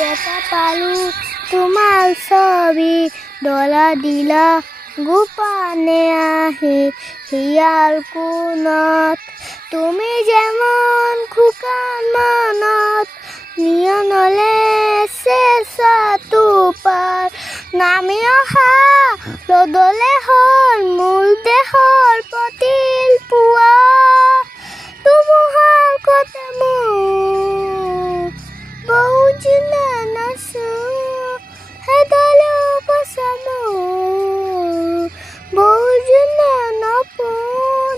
দেখা পালো তোমার ছবি ডলা দিলা গোপনে আহি হিয়াল কোণত তুমি যেমন খুকান মনত নিয়নলে চেঁচাটো পাৰ নামি অহা ৰ'দলে হ'ল মূল দেহৰ পতিল পুৱা ধুমুহাৰ কতে মোৰ বহুদিনে নাচো হেদালো কচামো বহুদিনে নপোন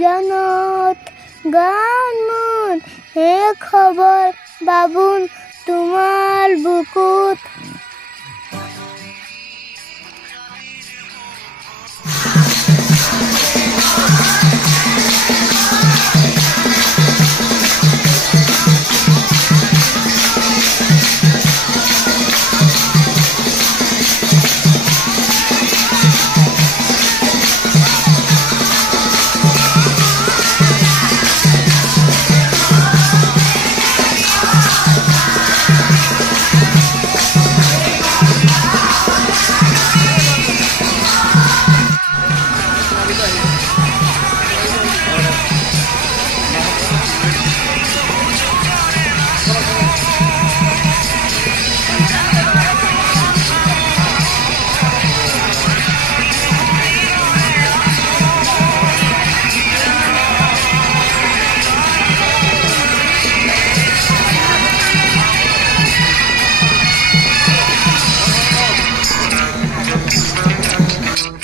জানত গান মন হে খবৰ বাবুন তোমাৰ বুকুত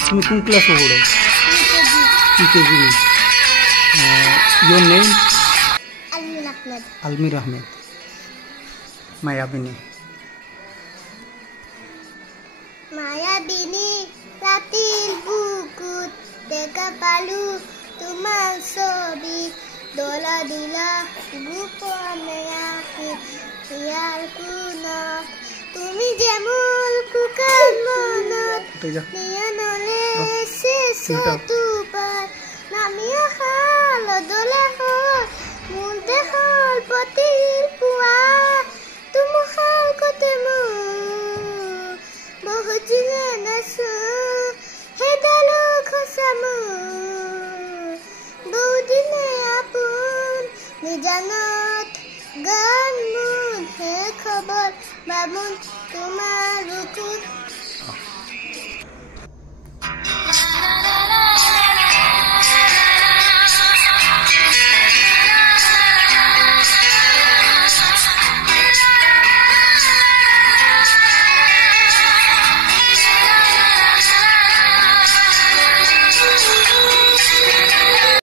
তুমি কোন ক্লাসে পড়ো? KG. Your name? Almir Ahmed. মায়াবিনী রাতির বুকুত দেখা পালো তোমার ছবি ডলা দিলা গোপনে আহি হিয়াল কোণত তুমি যেমন খুকান মনত নিয়নলে চেঁচাটো পাৰ নামি অহা ৰ'দলে হ'ল মূল দেহৰ পতিল পুৱা ধুমুহাৰ কতে মোৰ বহুদিনে নাচো হেদালো খচামো বহুদিনে আপোন নিজানত গান মোন হে খবৰ বাবুন তোমাৰ বুকুত